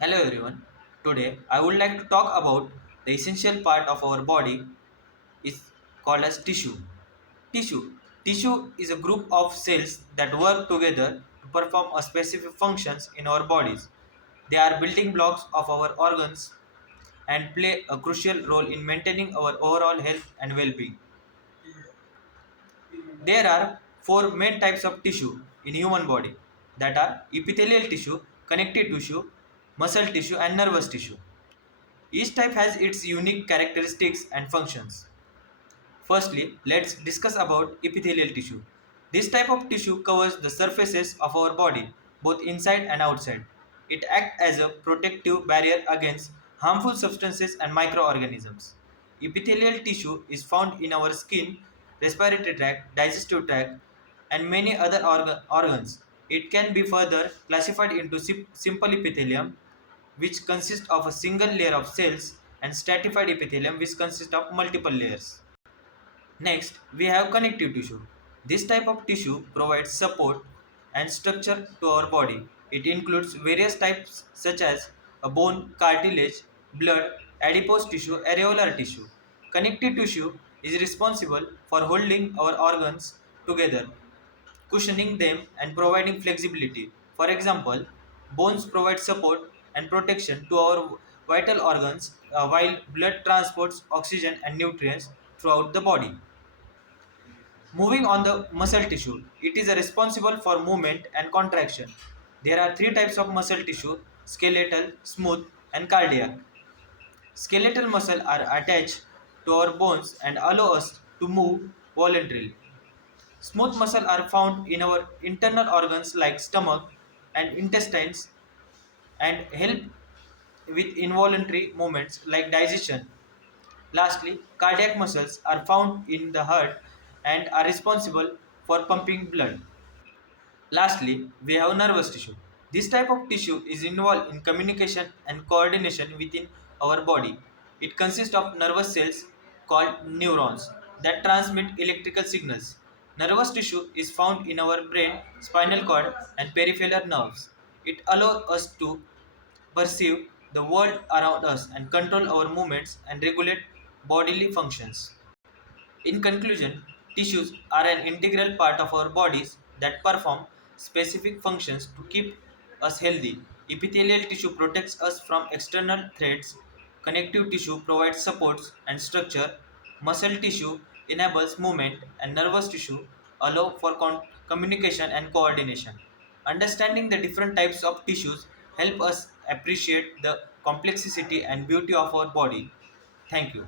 Hello everyone. Today I would like to talk about the essential part of our body is called as tissue. Tissue. Tissue is a group of cells that work together to perform a specific functions in our bodies. They are building blocks of our organs and play a crucial role in maintaining our overall health and well-being. There are four main types of tissue in human body that are epithelial tissue, connective tissue, muscle tissue and nervous tissue. Each type has its unique characteristics and functions. Firstly, let's discuss about epithelial tissue. This type of tissue covers the surfaces of our body, both inside and outside. It acts as a protective barrier against harmful substances and microorganisms. Epithelial tissue is found in our skin, respiratory tract, digestive tract, and many other organs. It can be further classified into simple epithelium, which consists of a single layer of cells, and stratified epithelium, which consists of multiple layers. Next, we have connective tissue. This type of tissue provides support and structure to our body. It includes various types such as a bone, cartilage, blood, adipose tissue, areolar tissue. Connective tissue is responsible for holding our organs together, cushioning them and providing flexibility. For example, bones provide support and protection to our vital organs while blood transports oxygen and nutrients throughout the body. Moving on the muscle tissue, it is responsible for movement and contraction. There are three types of muscle tissue: skeletal, smooth, and cardiac. Skeletal muscle are attached to our bones and allow us to move voluntarily. Smooth muscle are found in our internal organs like stomach and intestines and help with involuntary movements like digestion. Lastly, cardiac muscles are found in the heart and are responsible for pumping blood. Lastly, we have nervous tissue. This type of tissue is involved in communication and coordination within our body. It consists of nervous cells called neurons that transmit electrical signals. Nervous tissue is found in our brain, spinal cord, and peripheral nerves. It allows us to perceive the world around us and control our movements and regulate bodily functions. In conclusion, tissues are an integral part of our bodies that perform specific functions to keep us healthy. Epithelial tissue protects us from external threats, connective tissue provides supports and structure, muscle tissue enables movement, and nervous tissue allow for communication and coordination. Understanding the different types of tissues help us appreciate the complexity and beauty of our body. Thank you.